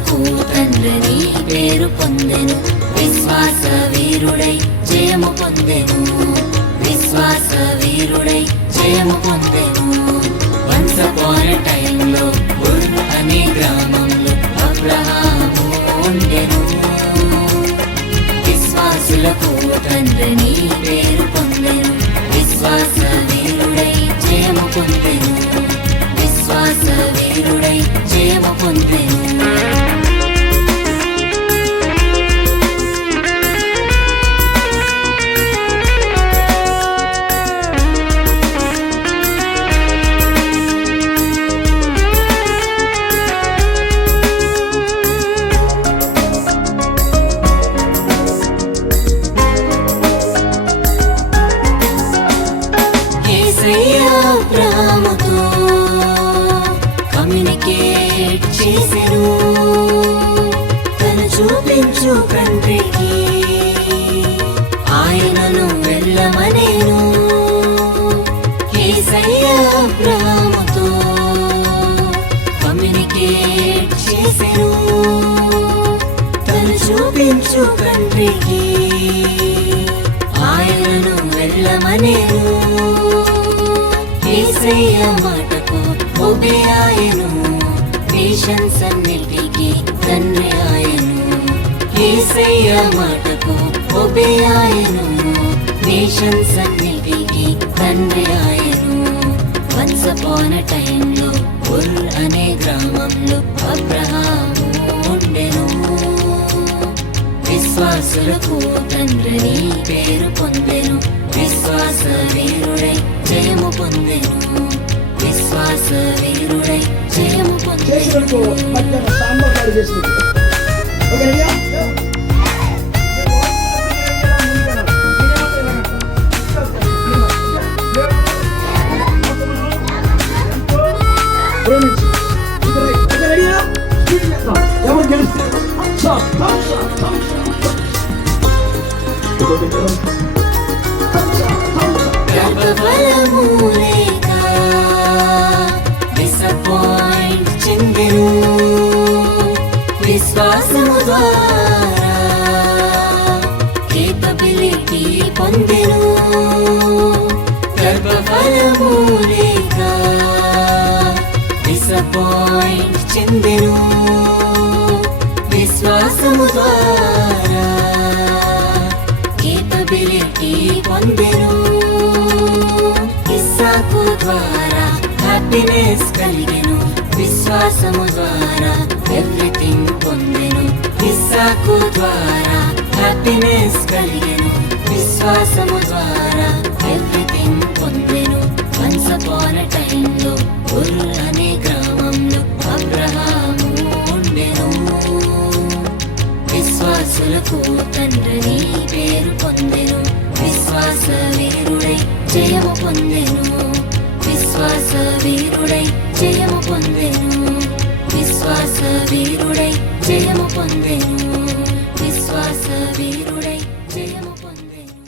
విశ్వాసులకు తండ్రిని పేరు పొందెను, విశ్వాస వీరుడై జయము పొందెను, విశ్వాస వీరుడై జయము పొందెను. వన్స్ అపాన్ ఎ టైమ్ లో ఉర్ అనే గ్రామంలో అబ్రహాము ఉండెను, విశ్వాసులకు తండ్రిని పేరు పొందెను, విశ్వాస వీరుడై జయము పొందెను, విశ్వాస వీరుడై జయము పొందెను. అబ్రహాముతో కమ్యూనికేట్ చేసెను, తను చూపించు తండ్రికి ఆయనను వెళ్ళమనేను. యేసయ్య అబ్రహాముతో కమ్యూనికేట్ చేసెను, తను చూపించు తండ్రికి ఆయనను వెళ్ళమనేను. యేసయ్య మాటకు ఒబే ఆయను, నేషన్స్ అన్నిటికీ తండ్రి ఆయను. యేసయ్య మాటకు ఒబే ఆయను, నేషన్స్ అన్నిటికీ తండ్రి ఆయను. వన్స్ అపాన్ ఎ టైమ్ లో ఉర్ అనే గ్రామంలో అబ్రహాము ఉండెను, విశ్వాసులకు తండ్రిని పేరు పొందెను, విశ్వాస వీరుడై జయము పొందెను, విశ్వాస వీరుడై జయము పొందెను. గర్భఫలము లేక డిసప్పాయింట్ చెందెను, విశ్వాసము ద్వారా కేపబిలిటీ పొందెను. గర్భఫలము లేక డిసప్పాయింట్ చెందెను, విశ్వాసము ద్వారా కేపబిలిటీ పొందెను. ఇస్సాకు ద్వారా హ్యాపీనెస్ కలిగెను, విశ్వాసము ద్వారా ఎవ్రీథింగ్ పొందెను. ఇస్సాకు ద్వారా హ్యాపీనెస్ కలిగెను, విశ్వాసము ద్వారా ఎవ్రీథింగ్ పొందెను. వన్స్ అపాన్ ఎ టైమ్ లో ఉర్ అనే గ్రామంలో అబ్రహాము ఉండెను, విశ్వాసులకు తండ్రిని పేరు పొందెను, విశ్వాస వీరుడై జయము పొందెను, విశ్వాస వీరుడై జయము పొందెను, విశ్వాస వీరుడై జయము పొందెను, విశ్వాస వీరుడై జయము పొందెను.